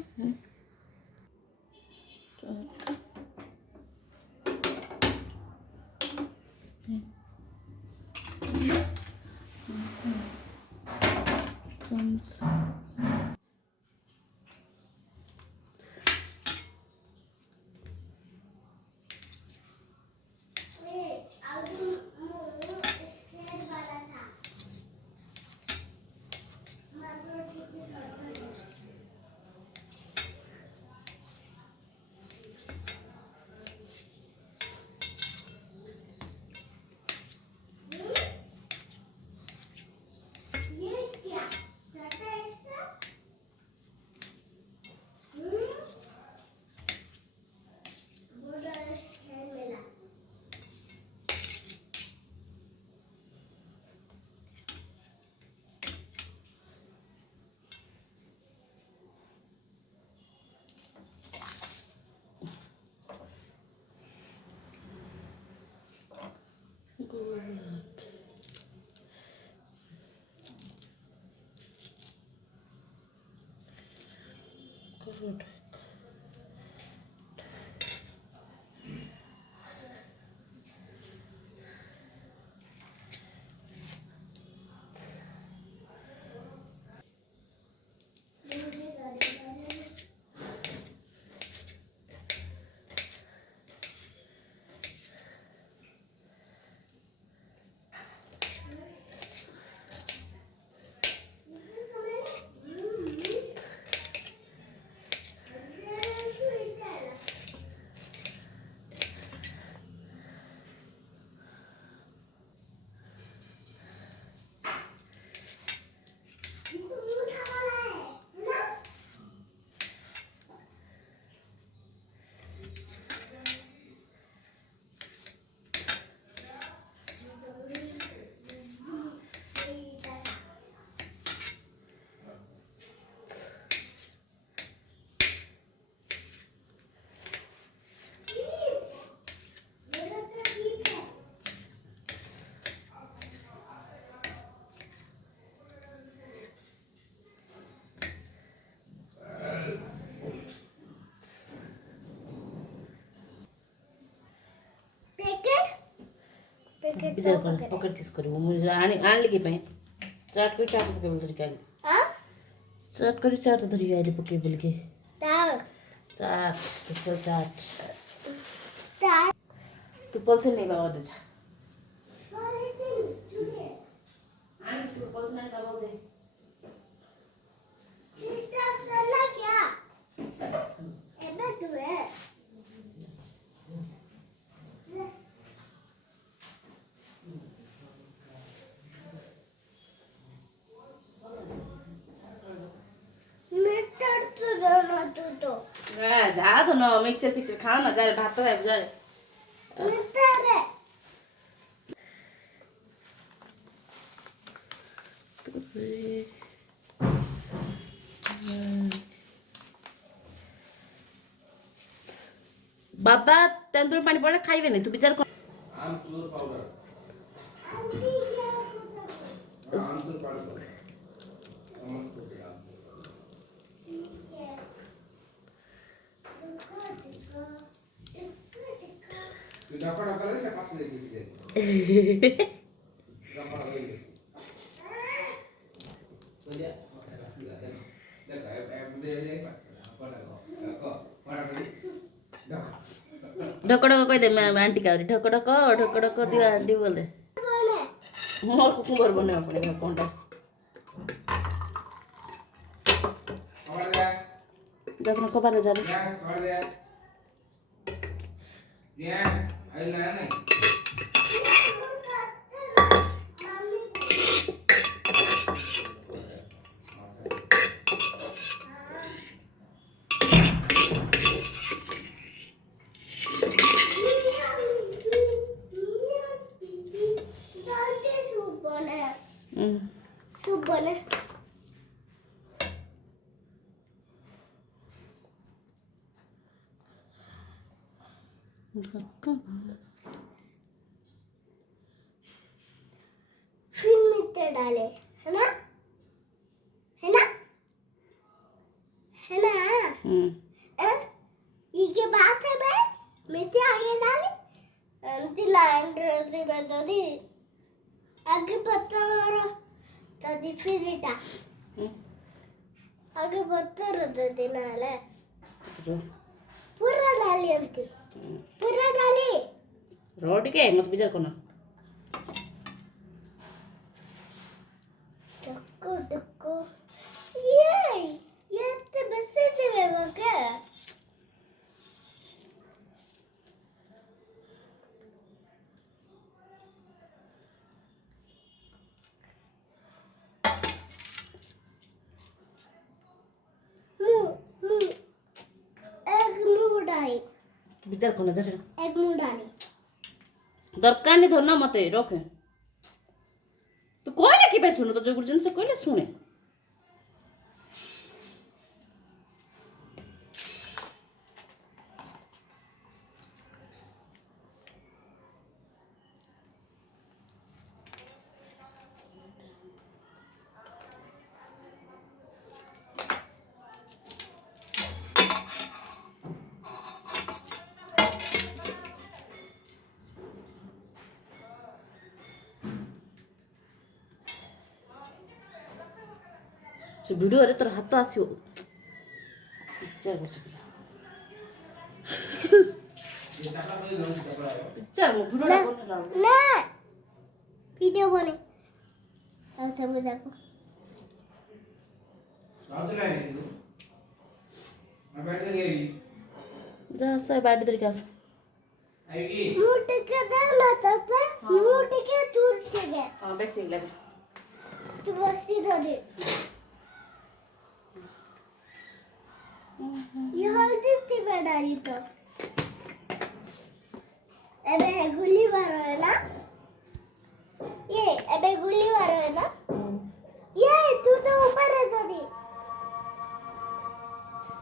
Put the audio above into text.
Good. पकड़ किस करू मुझे आने के पाए चाट को चाट पके बोल तरीका चाट करी चाट धरी आइले पके बोल के चाट सुपर चाट तू पल्से नहीं बाबा दे जा तो ना मिक्सर पिक्चर खाओ ना जा भात तो है जा बाबा तेंदुर पानी पड़े खाइबे नहीं तू विचार कर आमचूर पाउडर आमचूर पाउडर ढक्कन ढक्कन से पास ले दीजिए ढक्कन लगे तो dia ढक्कन कोई दे मैं आंटी का ढक्कन दिया आंटी बोले मोर कुकुम्बर बने पड़ेगा कौनटा ढक्कन को बारे जा रहे ये आई लाया नहीं सूप बने फिर मिर्च डाले है ना है ना है ना अंति लैंड रहती बेतदी आगे पत्थर तदी फिरिटा आगे पत्थर रहती नाले पूरा डाली अंति पूरा डाली रोड के मत बिजार कोना टक्को टक्को ये तो बस से बेवके बिजार कोना जा सेटा एक मुंह डाली दरकार नहीं धरना मते रखे तू कहले कि भाई सुनो तो जो गुरजन से कहले सुने से वीडियो रे तोर हाथ आसीओ इच्छा करछ इच्छा मो वीडियो कोन लाओ ना वीडियो बने अच्छा मजा को जा से बैठ दर का मुट के दे ना तो मुट के दूर के गए हां बेसी ले जा तू बस सीधा दे ये हल्दी थी डाली तो अबे गुली बारो है ना ये अबे